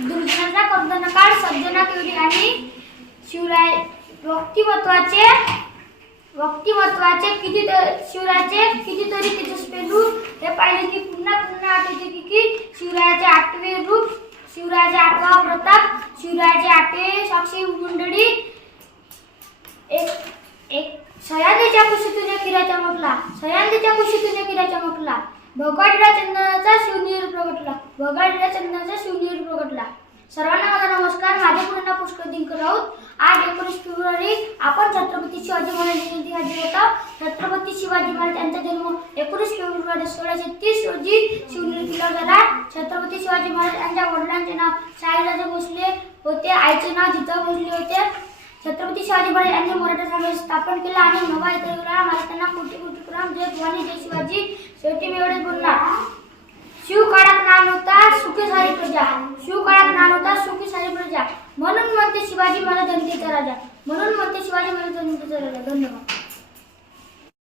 दुर्जनाचा कर्दनकार सज्जना केवली आणि शिवराय व्यक्तिमत्वाचे व्यक्तिमत्वाचे किती शिवरायाचे कितीतरी तेजस्वी रूप. हे पाहिले की पुन्हा पुन्हा आठवते की की शिवरायाचे आठवे रूप शिवरायाचे आठवा प्रताप शिवरायाचे आठवे साक्षी मंडळी एक एक सह्याद्रीच्या कुशीतून किरा चमकला सह्याद्रीच्या कुशीतून किरा चमकला भगवाडीला चंदनाचा शिवनीर प्रगटला भगवाडीला चंदनाचा शिवनीर सर्वांना माझा नमस्कार. माझे पूर्ण नाव पुष्कर दिनकर राऊत. आज एकोणीस फेब्रुवारी आपण छत्रपती शिवाजी महाराज जयंती साजरी होता. छत्रपती शिवाजी महाराज यांचा जन्म एकोणीस फेब्रुवारी सोळाशे तीस रोजी शिवनेरी झाला. छत्रपती शिवाजी महाराज यांच्या वडिलांचे नाव शाहीराजे भोसले होते. आईचे नाव जिजा भोसले होते. छत्रपती शिवाजी महाराज यांनी मराठा समाज स्थापन केला आणि नवा इतर वेळा महाराजांना कोटी कोटी राम जय भवानी जय शिवाजी. झाला म्हणून मग शिवाजी महाराज शिवाजी महाराजांनी धन्यवाद.